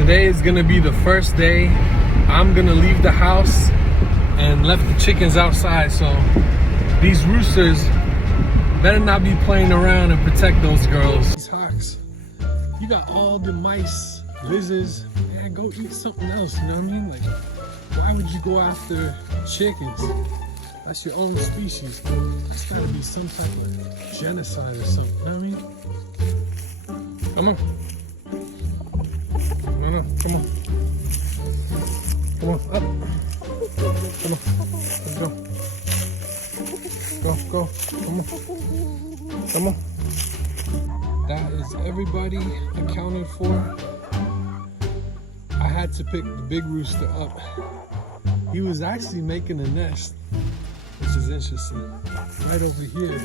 Today is gonna be the first day I'm gonna leave the house and left the chickens outside, so these roosters better not be playing around and protect those girls. These hawks, you got all the mice, lizards, man, go eat something else, you know what I mean? Like, why would you go after chickens? That's your own species. That's gotta be some type of genocide or something, you know what I mean? Come on. No, come on. Come on, up. Come on, let's go. Go, come on. Come on. That is everybody accounted for. I had to pick the big rooster up. He was actually making a nest, which is interesting. Right over here.